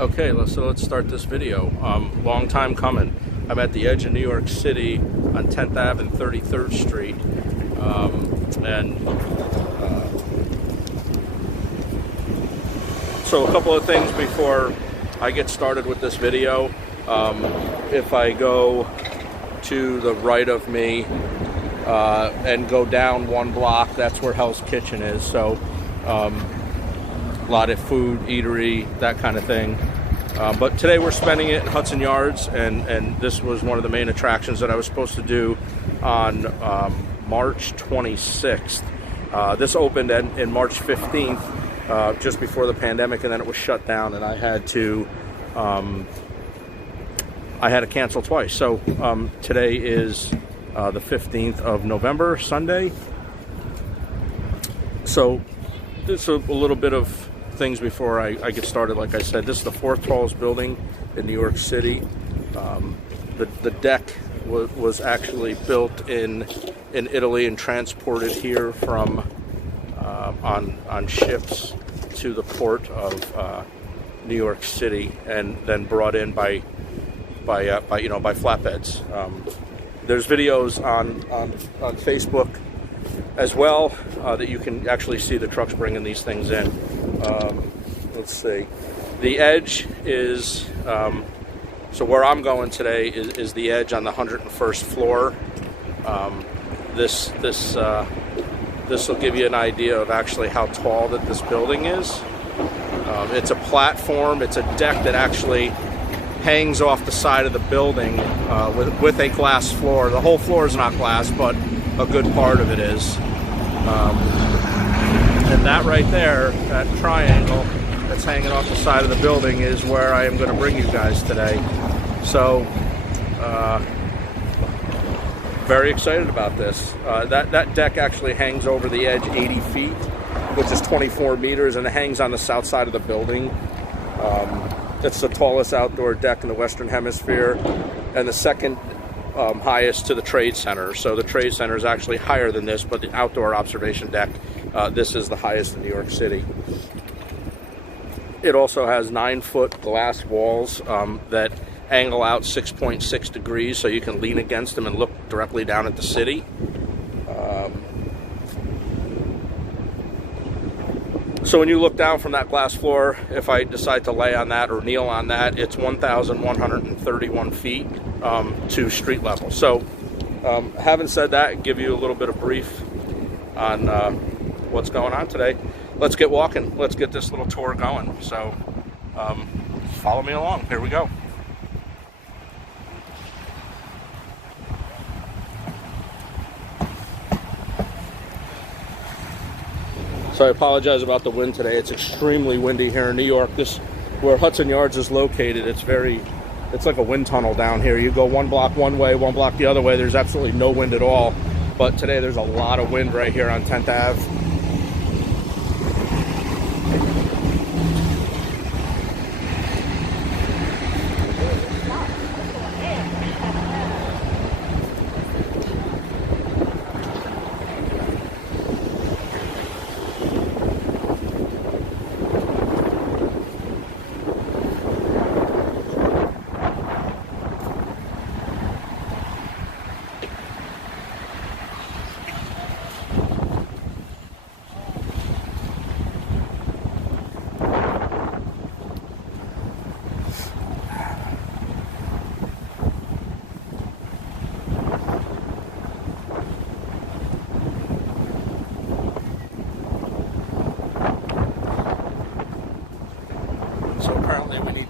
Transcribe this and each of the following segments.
Okay, let's start this video. Long time coming. I'm at the edge of New York City on 10th Ave and 33rd Street. So a couple of things before I get started with this video. If I go to the right of me and go down one block, that's where Hell's Kitchen is. So a lot of food, eatery, that kind of thing. But today we're spending it in Hudson Yards, and this was one of the main attractions that I was supposed to do on March 26th. This opened in March 15th, just before the pandemic, and then it was shut down, and I had to cancel twice. So today is the 15th of November, Sunday. So it's a little bit of things before I get started. Like I said, this is the fourth tallest building in New York City. The deck was actually built in Italy and transported here from on ships to the port of New York City, and then brought in by flatbeds. There's videos on Facebook as well that you can actually see the trucks bringing these things in. Let's see. The edge is, so where I'm going today is the edge on the 101st floor. This will give you an idea of actually how tall that this building is. It's a platform, it's a deck that actually hangs off the side of the building with a glass floor. The whole floor is not glass, but a good part of it is. And that right there, that triangle that's hanging off the side of the building, is where I am going to bring you guys today. So, very excited about this. That deck actually hangs over the edge 80 feet, which is 24 meters, and it hangs on the south side of the building. It's the tallest outdoor deck in the Western Hemisphere, and the second highest to the Trade Center. So the Trade Center is actually higher than this, but the outdoor observation deck, this is the highest in New York City. It also has 9-foot glass walls that angle out 6.6 degrees, so you can lean against them and look directly down at the city. So when you look down from that glass floor, if I decide to lay on that or kneel on that, it's 1,131 feet to street level. So having said that, give you a little bit of brief on what's going on today. Let's get walking. Let's get this little tour going. So follow me along. Here we go. So I apologize about the wind today. It's extremely windy here in New York. Where Hudson Yards is located, it's like a wind tunnel down here. You go one block one way, one block the other way. There's absolutely no wind at all. But today there's a lot of wind right here on 10th Ave.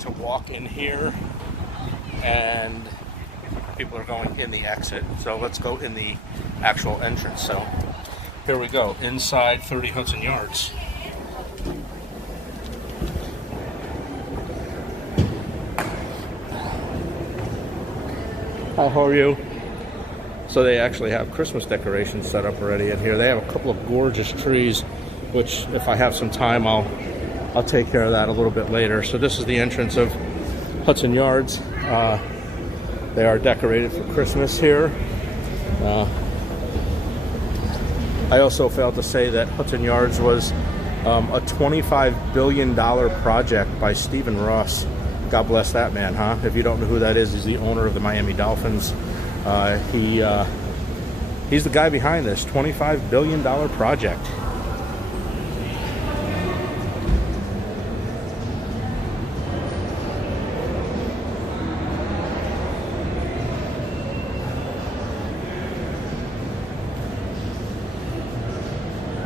To walk in here, and people are going in the exit, so let's go in the actual entrance. So here we go, inside 30 Hudson Yards. How are you? So they actually have Christmas decorations set up already in here. They have a couple of gorgeous trees, which if I have some time I'll take care of that a little bit later. So this is the entrance of Hudson Yards. They are decorated for Christmas here. I also failed to say that Hudson Yards was A $25 billion project by Stephen Ross. God bless that man, huh? If you don't know who that is, he's the owner of the Miami Dolphins. He's the guy behind this $25 billion project.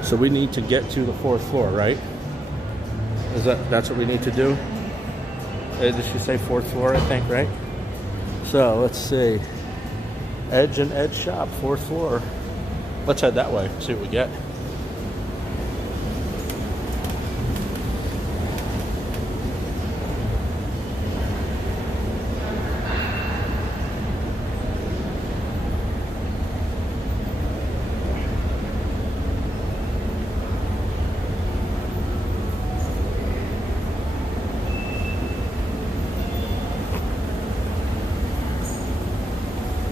So we need to get to the 4th floor, right? That's what we need to do? Did she say 4th floor, I think, right? So let's see. Edge and Edge Shop, 4th floor. Let's head that way, see what we get.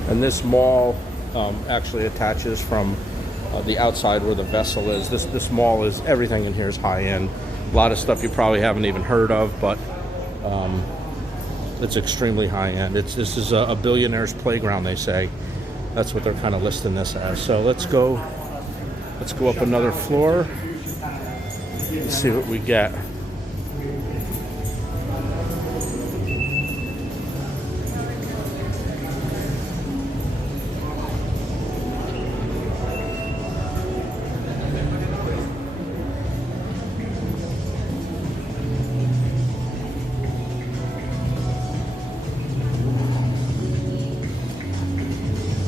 And this mall actually attaches from the outside where the vessel is. This mall is, everything in here is high-end. A lot of stuff you probably haven't even heard of, but it's extremely high-end. This is a billionaire's playground, they say. That's what they're kind of listing this as. So let's go up another floor and see what we get.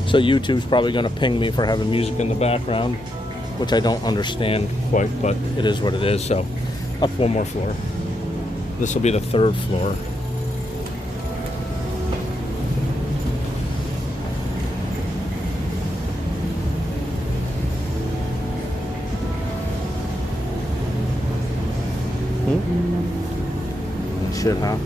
So YouTube's probably going to ping me for having music in the background, which I don't understand quite, but it is what it is. So up one more floor. This will be the 3rd floor. Shit, huh?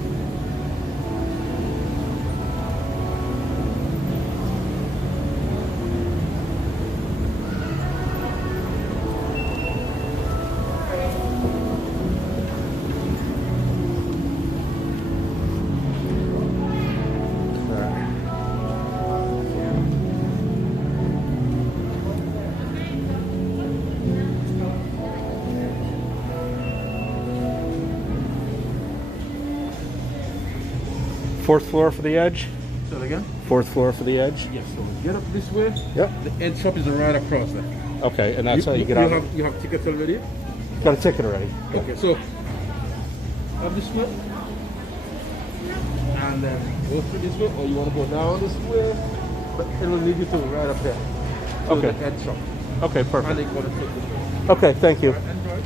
Fourth floor for the Edge? Say that again? 4th floor for the Edge? Yes, so get up this way. Yep. The Edge shop is right across there. Okay, and that's how you get out. You have tickets already? Got a ticket already. Okay, so up this way. And then go through this way, or you want to go down this way. But it will lead you to right up there. To Okay. the Edge shop. Okay, perfect. And they're going to take this way. Okay, thank you. All right, enjoy.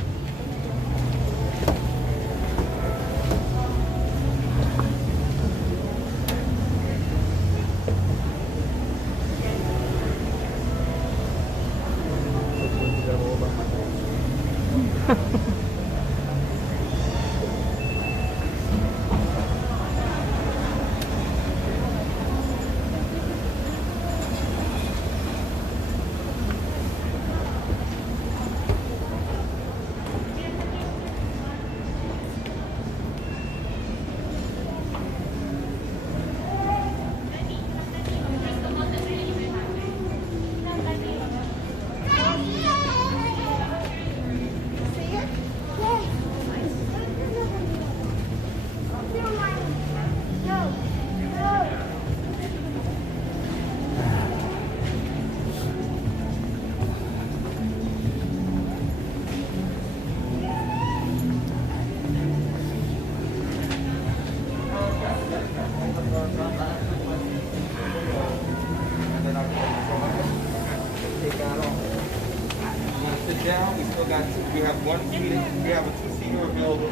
Down, we still got two. We have one seating. We have a 2-seater available.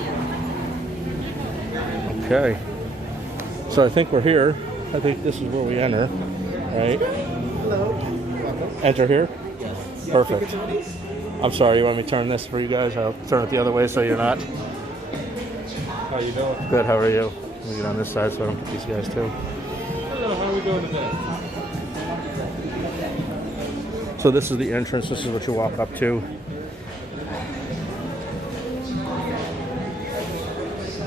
Okay. So I think we're here. I think this is where we enter. Right? Hello. Enter here? Yes. Perfect. I'm sorry, you want me to turn this for you guys? I'll turn it the other way so you're not. How you doing? Good, how are you? Let me get on this side so I don't get these guys too. Hello, how are we doing today? So this is the entrance. This is what you walk up to.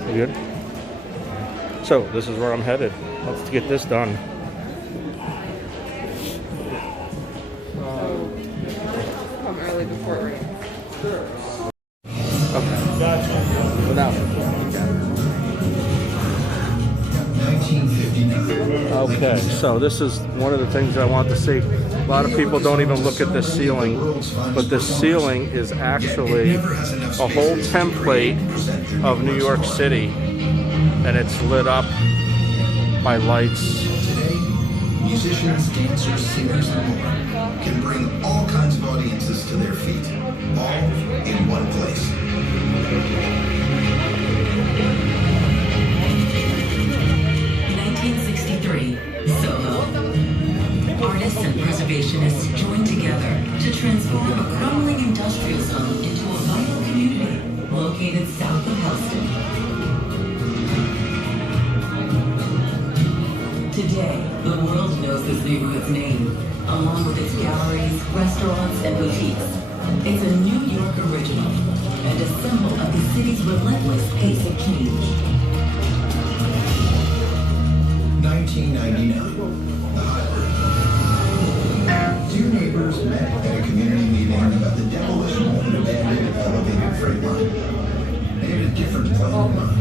You good? So this is where I'm headed. Let's get this done. Come early before it rains. Okay. Gotcha. So now. Okay, so this is one of the things I want to see. A lot of people don't even look at this ceiling, but this ceiling is actually a whole template of New York City, and it's lit up by lights. Today, musicians, dancers, singers, and more can bring all kinds of audiences to their feet, all in one place. 1963, Soho. Artists and preservationists joined together to transform a crumbling industrial zone into a vital community located south of Hudson. Today, the world knows this neighborhood's name, along with its galleries, restaurants, and boutiques. It's a New York original and a symbol of the city's relentless pace of change. 1999, the Hybrid. Two neighbors met at a community meeting about the demolition of an abandoned elevated freight line. They had a different plan in mind.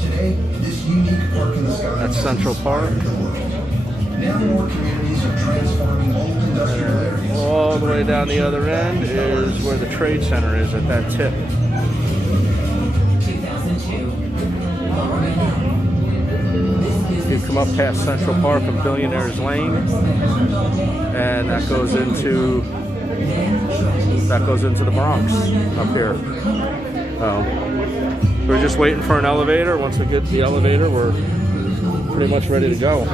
Today, this unique park in the sky That's Central Park. Now more communities are transforming old industrial areas. All the way down the other end is where the Trade Center is at that tip. 2002. You come up past Central Park and Billionaires Lane, and that goes into the Bronx up here. We're just waiting for an elevator. Once we get the elevator, we're pretty much ready to go.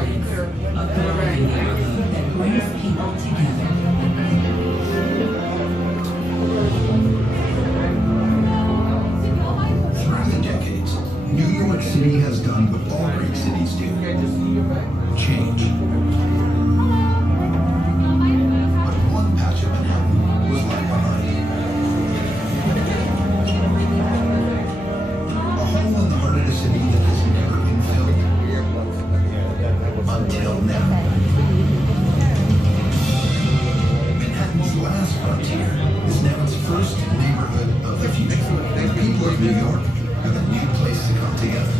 Through the decades, New York City has done what all great cities do. Change. But one patch of Manhattan was left behind. A hole in the heart of the city that has never been filled. Until now. Manhattan's last frontier is now its first neighborhood of the future. The people of New York have a new place to come together.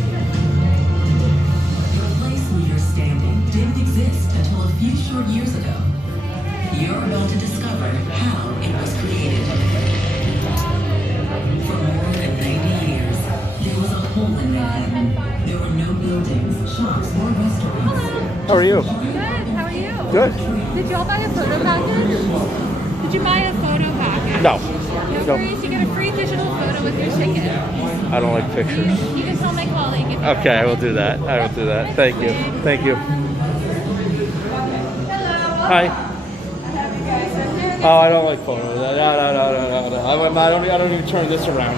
The place where you're standing didn't exist until a few short years ago. You're about to discover how it was created. For more than 90 years, there was a hole in Manhattan. There were no buildings, shops, or restaurants. How are you? Good, how are you? Good. Did y'all buy a photo package? Did you buy a photo package? No. No No. worries, you get a free digital photo with your ticket. I don't like pictures. You can tell my colleague if you Okay, I will do that. I will do that. Thank you. Thank you. Hi. Oh, I don't like photos. No. I don't even turn this around.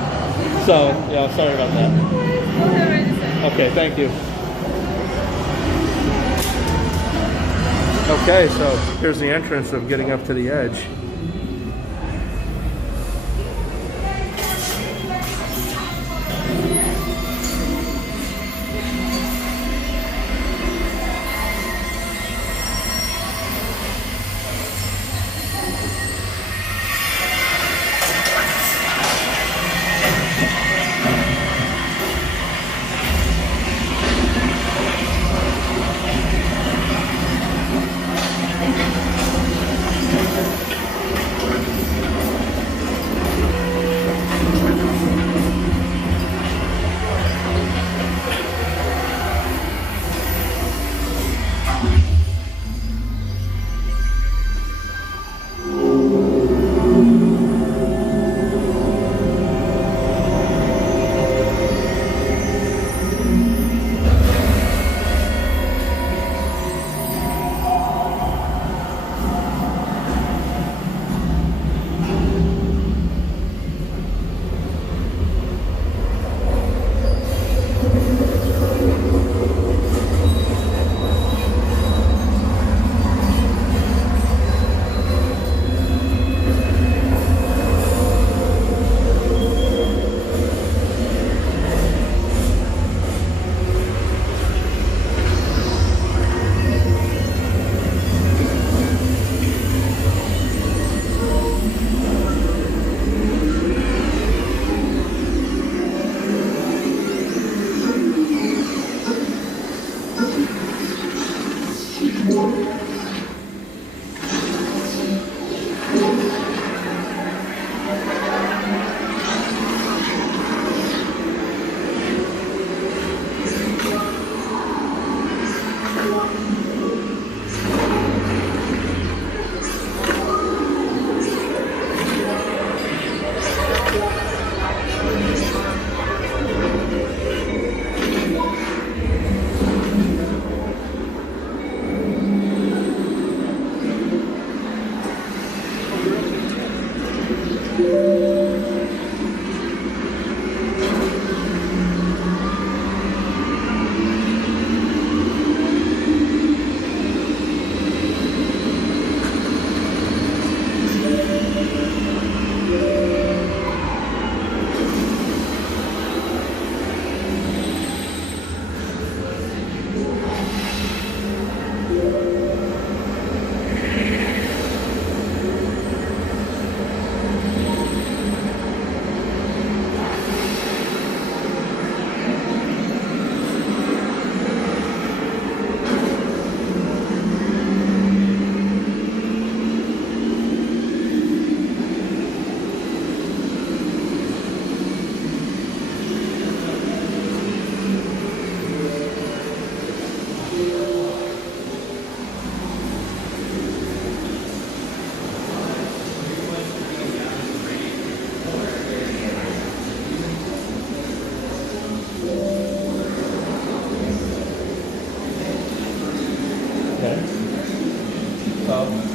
So, yeah, sorry about that. Okay, thank you. Okay, so here's the entrance of getting up to the edge.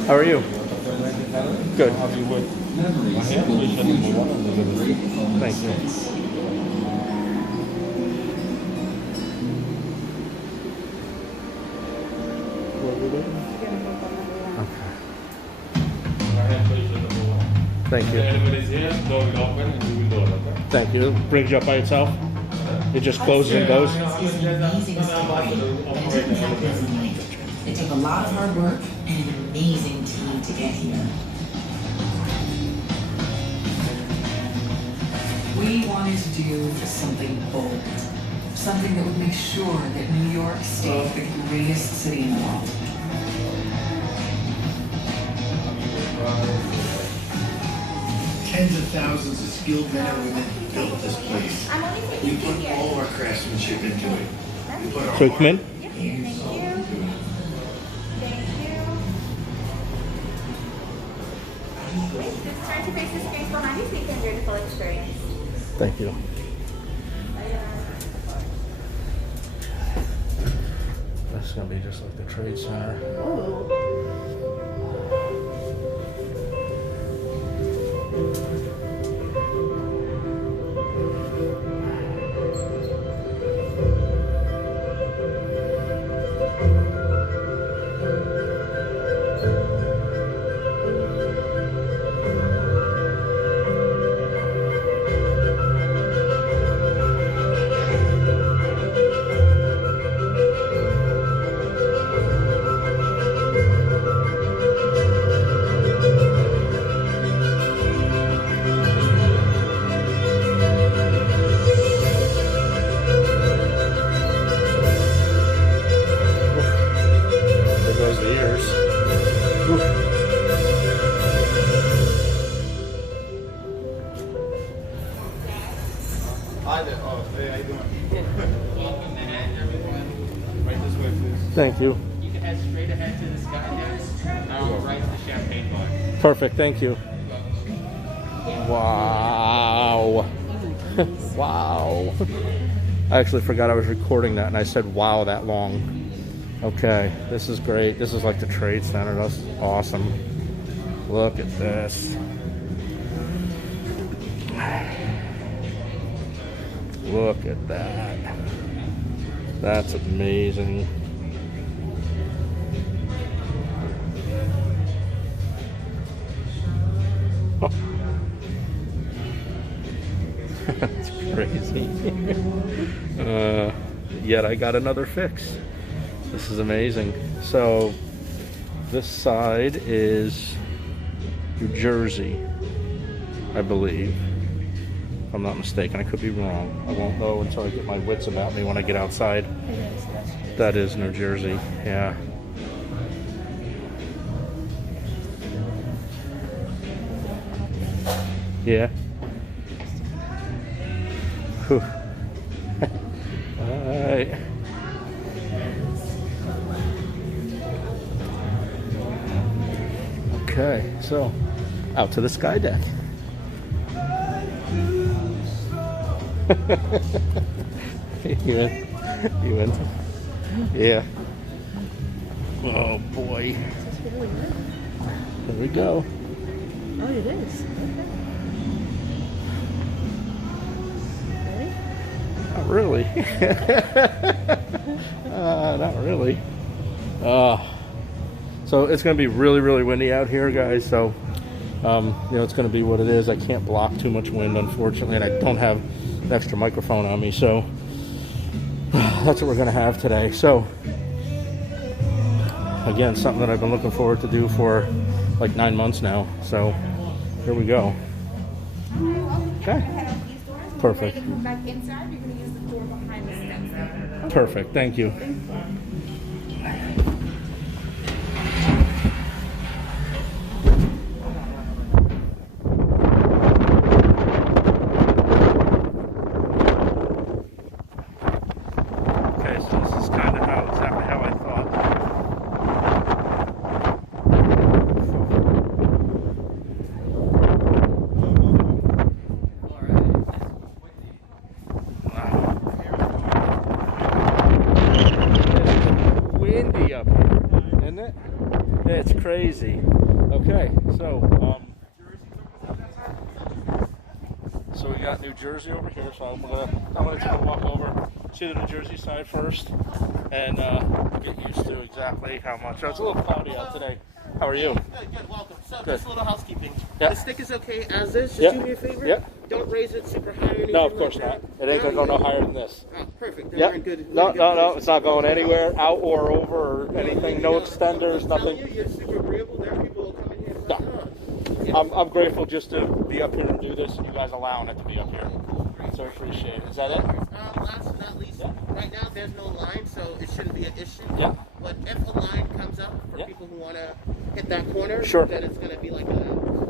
How are you? Good. Thank you. Thank you. Thank you. Brings you up by itself? It just closes and goes? It took a lot of hard work and an amazing team to get here. We wanted to do something bold. Something that would make sure that New York stayed the greatest city in the world. Tens of thousands of skilled men and women built this place. We put all of our craftsmanship into it. We put our So come in? Just try to face the screen behind you so you can enjoy the full experience. Thank you. That's gonna be just like the Trade Center. Thank you. You can head straight ahead to the sky there. Now go right to the champagne bar. Perfect, thank you. Wow. Wow. I actually forgot I was recording that and I said wow that long. Okay, this is great. This is like the Trade Center. That's awesome. Look at this. Look at that. That's amazing. Oh. That's crazy. Yet I got another fix. This is amazing. So this side is New Jersey, I believe. If I'm not mistaken. I could be wrong. I won't know until I get my wits about me when I get outside. That is New Jersey, yeah. Yeah. Whew. All right. Okay, so out to the sky deck. You in? You in? Yeah. Oh boy. There we go. Oh, it is. Not really. Not really. So it's going to be really, really windy out here, guys. So, you know, it's going to be what it is. I can't block too much wind, unfortunately, and I don't have an extra microphone on me. So that's what we're going to have today. So, again, something that I've been looking forward to do for like 9 months now. So here we go. Okay. Perfect. Come back inside. You're going to use the door behind the steps. Perfect. Thank you. Okay, so this is kind of exactly how I thought. Windy up That's crazy. Okay, so so we got New Jersey over here. So I'm gonna take a walk over, see the New Jersey side first, and get used to exactly how much. Oh, it's a little cloudy out today. How are you? Good, welcome. So Good. just a little housekeeping. Yeah. The stick is okay as is. Just Yeah. do me a favor. Yeah. Don't raise it super high or anything. No, of course like not. that. It ain't gonna go no higher than this. Oh, perfect. Then Yeah. we're in good. No, we're in good no, position. it's not going anywhere, out or over or anything. No extenders, I'm telling nothing. you, you're super agreeable. There are people who come in here. And No. yeah. I'm grateful just to be up here and do this, and you guys allowing it to be up here. So I appreciate it. Is that it? Last but not least, right now there's no line, so it shouldn't be an issue. Yeah. But if a line comes up for Yeah. people who want to hit that corner, Sure. then it's going to be like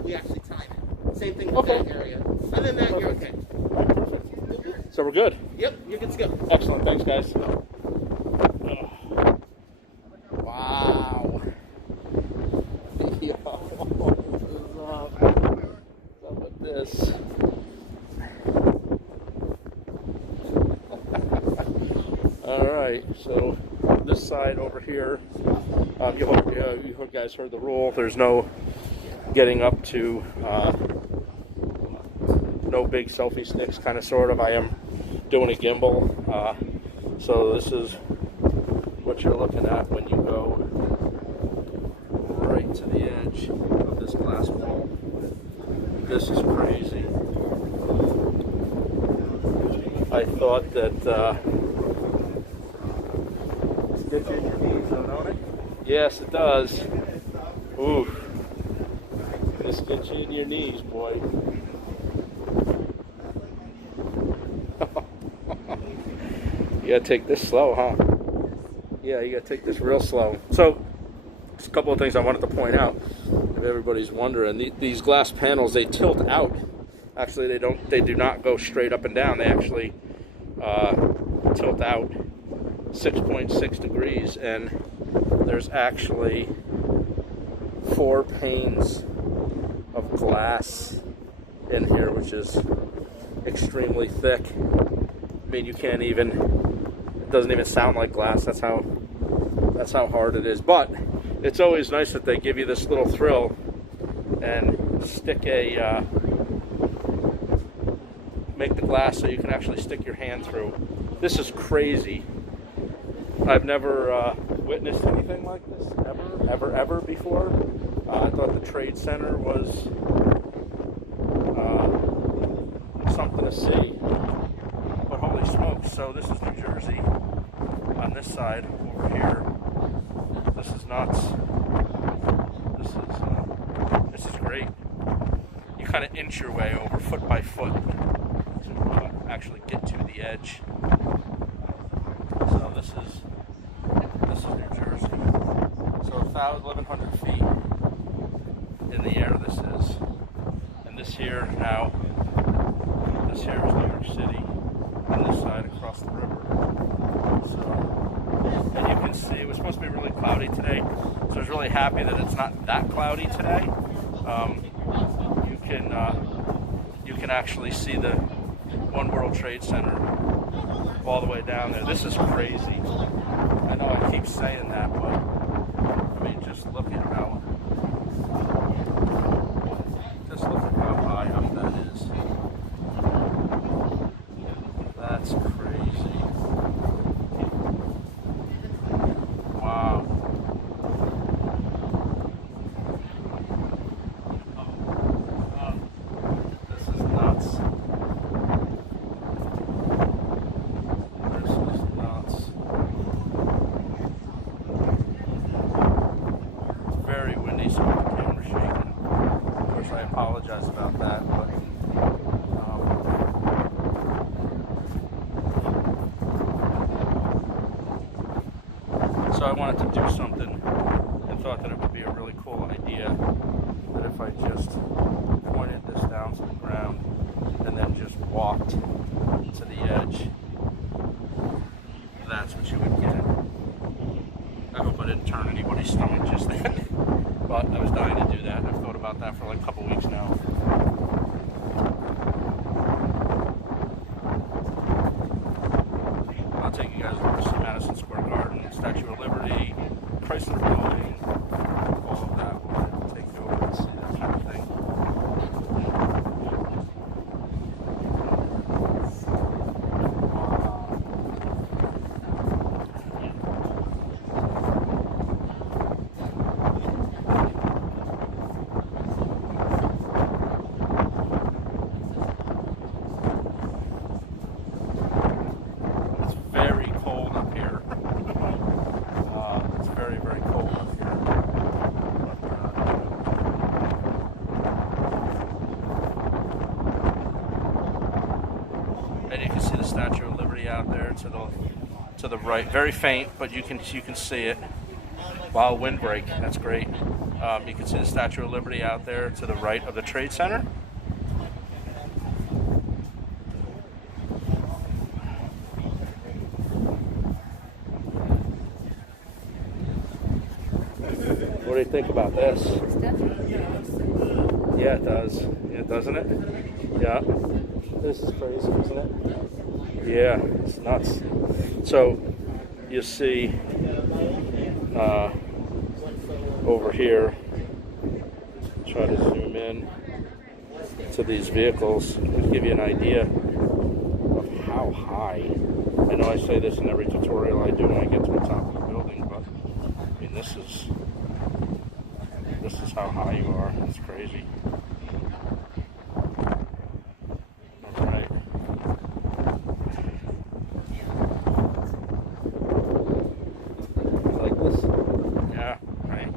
we actually tied it. Same thing with Okay. that area. Other than that, you're okay. All right, perfect. So we're good. Yep, you're good to go. Excellent. Thanks, guys. Wow. Yo, what's up with this? All right, so this side over here, you guys heard the rule. There's no getting up to no big selfie sticks, kind of, sort of. I am doing a gimbal, so this is what you're looking at when you go right to the edge of this glass wall. This is crazy. I thought that gets you in your knees, don't it? Yes, it does. Oof. This gets you in your knees, boy. You gotta take this slow, huh? Yeah, you gotta take this real slow. So, just a couple of things I wanted to point out. If everybody's wondering, these glass panels, they tilt out. Actually, they do not go straight up and down. They actually tilt out 6.6 degrees, and there's actually 4 panes of glass in here, which is extremely thick. I mean, you can't even, it doesn't even sound like glass. That's how hard it is. But it's always nice that they give you this little thrill and stick make the glass so you can actually stick your hand through. This is crazy. I've never witnessed anything like this ever before. I thought the Trade Center was something to see, but holy smokes! So this is New Jersey on this side over here. This is nuts. This is great. You kind of inch your way over foot by foot to actually get to the edge. So this is New Jersey. So 1,100 feet in the air this is. And this here is New York City, and this side across the river. So, and you can see it was supposed to be really cloudy today, so I was really happy that it's not that cloudy today. You can actually see the One World Trade Center all the way down there. This is crazy. I know I keep saying that, but I mean, just look at how high up that is. That's crazy. Wow. This is nuts. This is nuts. It's very windy, so the camera's shaking. Of course, I apologize about that, but so I wanted to do something and thought that it would be a really cool idea that if I just pointed this down to the ground and then just walked to the edge, that's what you would get. I hope I didn't turn anybody's stomach just then, but I was dying to do that. I've thought about that for like a couple weeks now. I'll take you guys over to see Madison Square Garden, Statue of Liberty, Chrysler Building, all of out there to the right. Very faint, but you can see it. Wow, windbreak. That's great. You can see the Statue of Liberty out there to the right of the Trade Center. What do you think about this? Yeah, it does. Yeah, doesn't it? Yeah. This is crazy, isn't it? Yeah, it's nuts. So you see over here, try to zoom in to these vehicles to give you an idea of how high. I know I say this in every tutorial I do when I get to the top of the building, but I mean this is how high you are. It's crazy. All right. Like this? Yeah, right.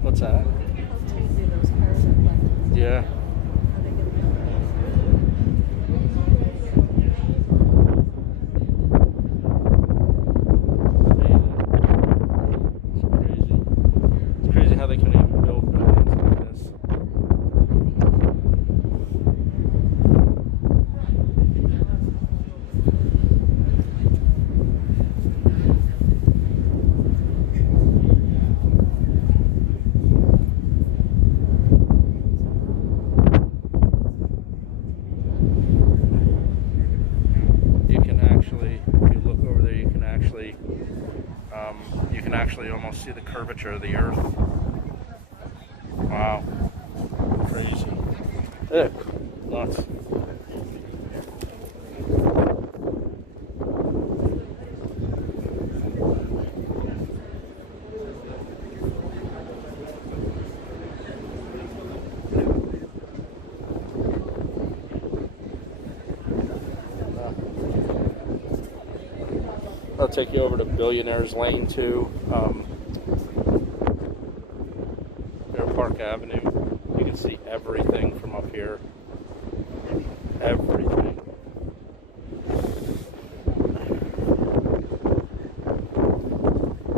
What's that? Yeah. It's crazy how they can even build buildings like this. You can actually almost see the curvature of the earth. Wow. Crazy. Ugh. Nuts. I'll take you over to Billionaires Lane too. Fair Park Avenue. You can see everything from up here. Everything.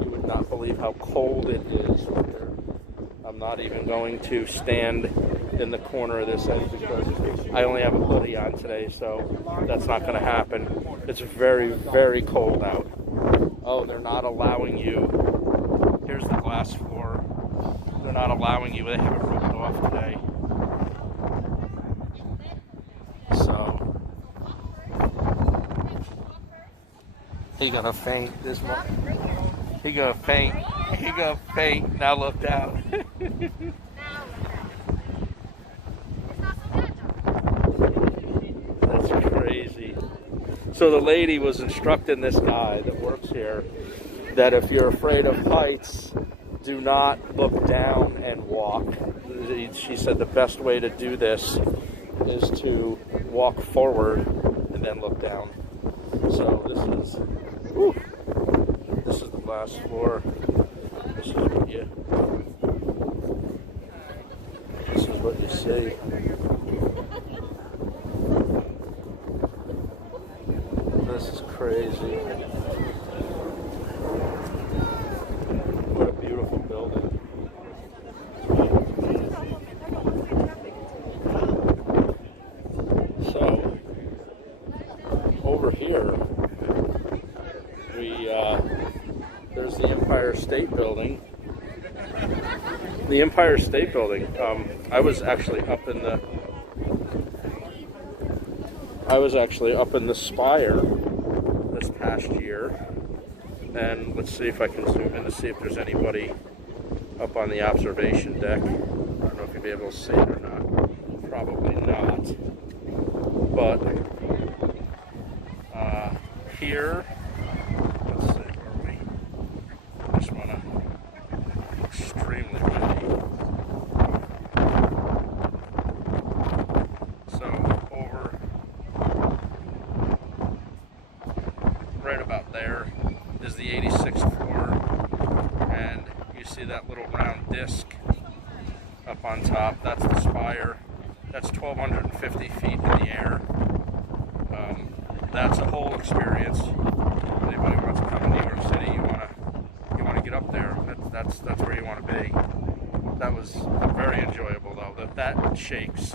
You would not believe how cold it is here. I'm not even going to stand in the corner of this edge because I only have a hoodie on today, so that's not going to happen. It's very, very cold out. Oh, they're not allowing you. Here's the glass floor. They're not allowing you. They have it roped off today. So he gonna faint this one. He gonna faint. He gonna faint. Now look down. That's crazy. So the lady was instructing this guy that works here that if you're afraid of heights, do not look down and walk. She said the best way to do this is to walk forward and then look down. So this is the glass floor. This is what you see. This is crazy. What a beautiful building. So, over here, there's the Empire State Building. The Empire State Building. I was actually up in the spire this past year, and let's see if I can zoom in to see if there's anybody up on the observation deck. I don't know if you'll be able to see it or not. Probably not. But here, let's see. 86th floor, and you see that little round disc up on top. That's the spire. That's 1,250 feet in the air. That's a whole experience. If anybody wants to come to New York City, you want to get up there. That's where you want to be. That was very enjoyable, though. That shakes.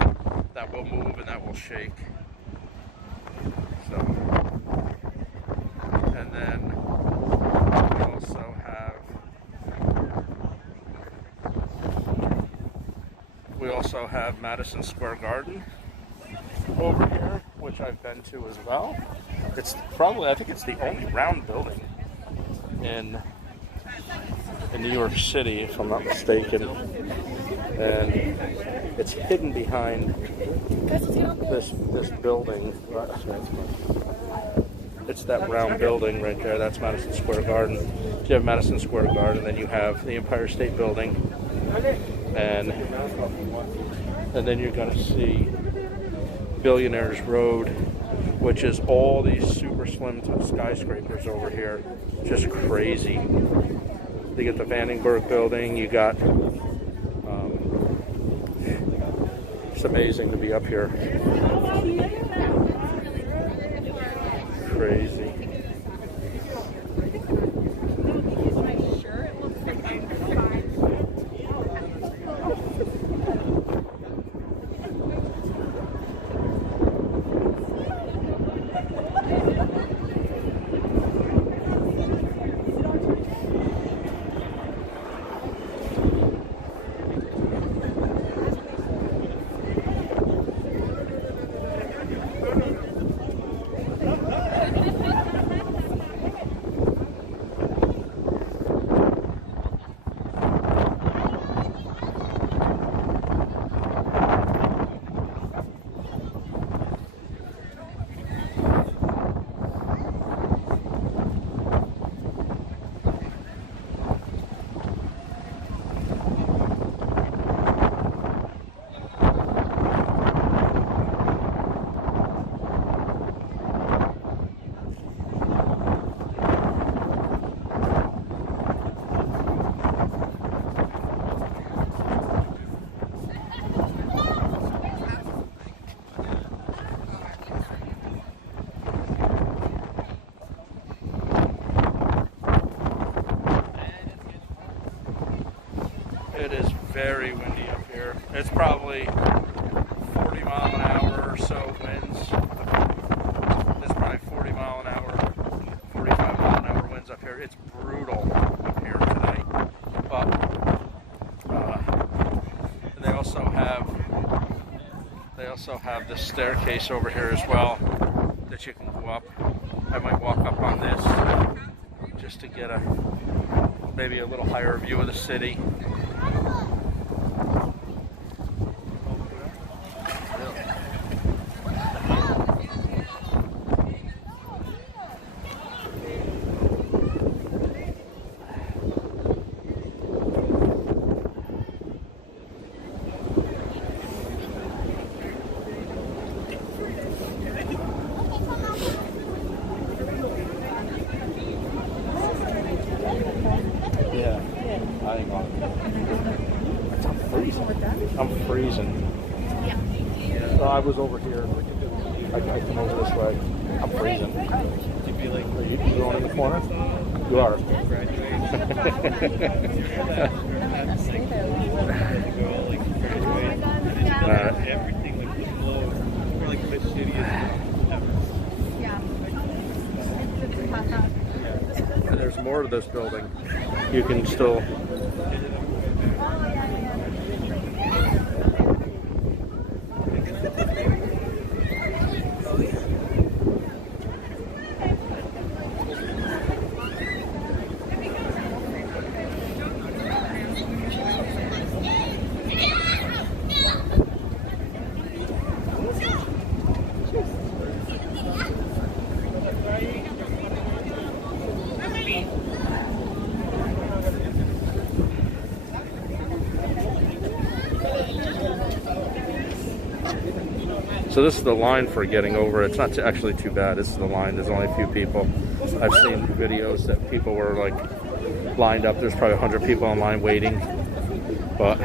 That will move and that will shake. So, and then we also have Madison Square Garden over here, which I've been to as well. It's probably, I think it's the only round building in New York City, if I'm not mistaken. And it's hidden behind this building. It's that round building right there. That's Madison Square Garden. So you have Madison Square Garden, then you have the Empire State Building, and then you're going to see Billionaires Road, which is all these super slim skyscrapers over here. Just crazy. You get the Vandenberg Building. You got. It's amazing to be up here. Crazy. It is very windy up here. It's probably 40 mile an hour or so winds. It's probably 40 mile an hour, 45 mile an hour winds up here. It's brutal up here today. But they also have this staircase over here as well that you can go up. I might walk up on this just to get maybe a little higher view of the city. I'm freezing. So I was over here. I come over this way. I'm freezing. Do you feel like you going in the corner? You are. Everything like explodes. We're like the shittiest ever. And there's more to this building. You can still. So this is the line for getting over. It's not actually too bad. This is the line. There's only a few people. I've seen videos that people were like lined up. There's probably 100 people in line waiting, but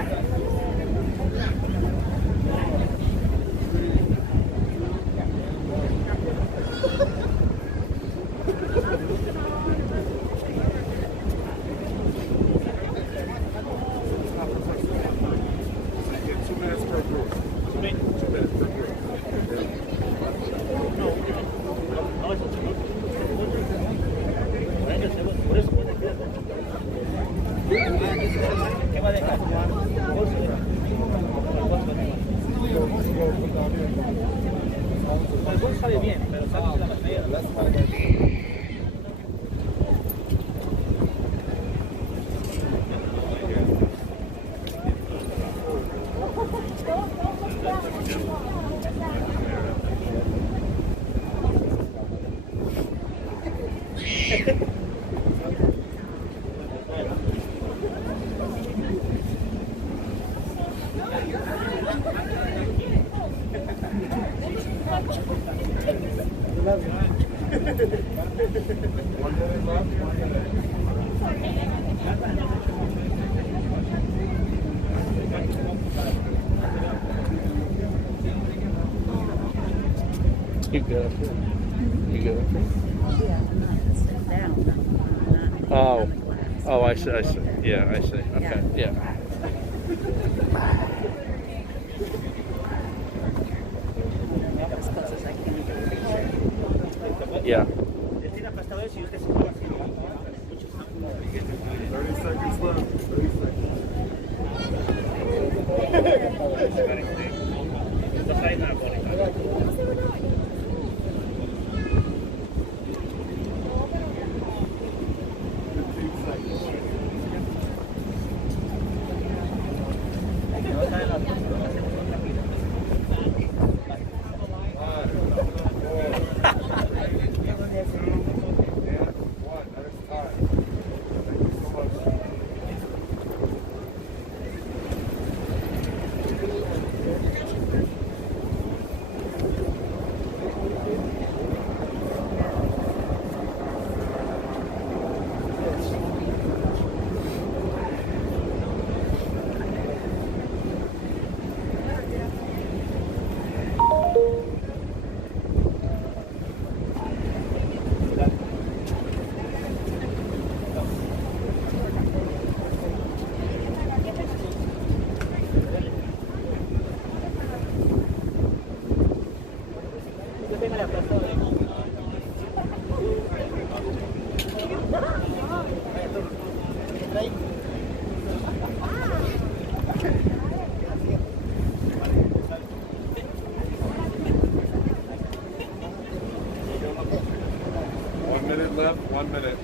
you good. You good. Oh, oh, I see. I see. Yeah, I see. Okay, yeah. Yeah. 30 seconds left. 30 seconds. Left, 1 minute.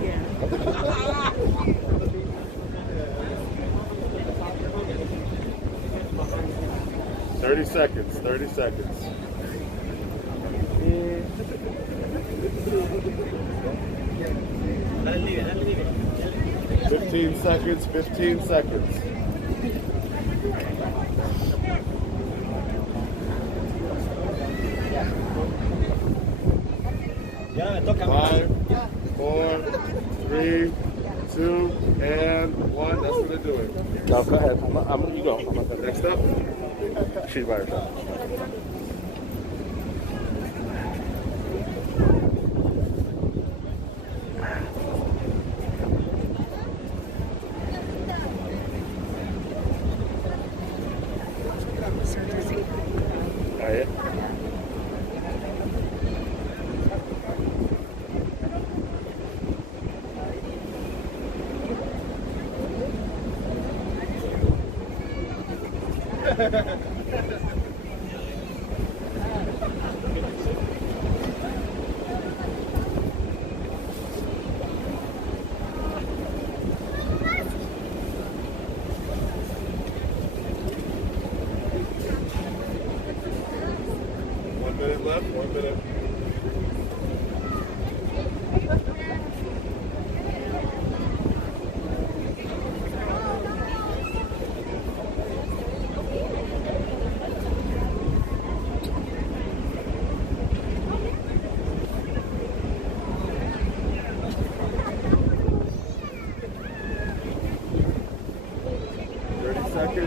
Yeah. 30 seconds, 30 seconds. 15 seconds, 15 seconds. Five, 4, 3, 2, and 1. That's gonna do it. No, go ahead. You go. I'm not gonna. Next up. She's by herself.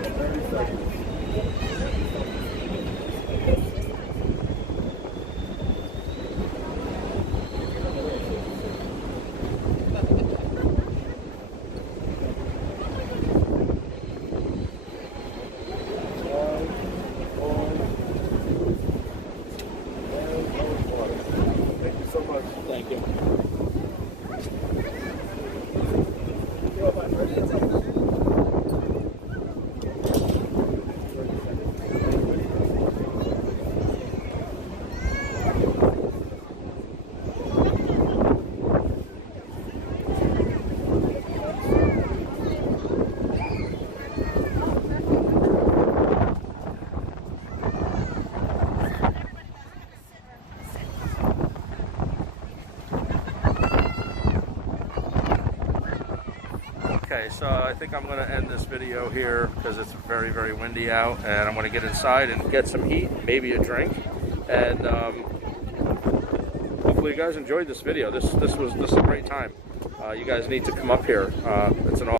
30 seconds. Thank you so much. Thank you. Okay, so I think I'm going to end this video here because it's very, very windy out, and I'm going to get inside and get some heat, maybe a drink, and hopefully you guys enjoyed this video. This is a great time. You guys need to come up here. It's an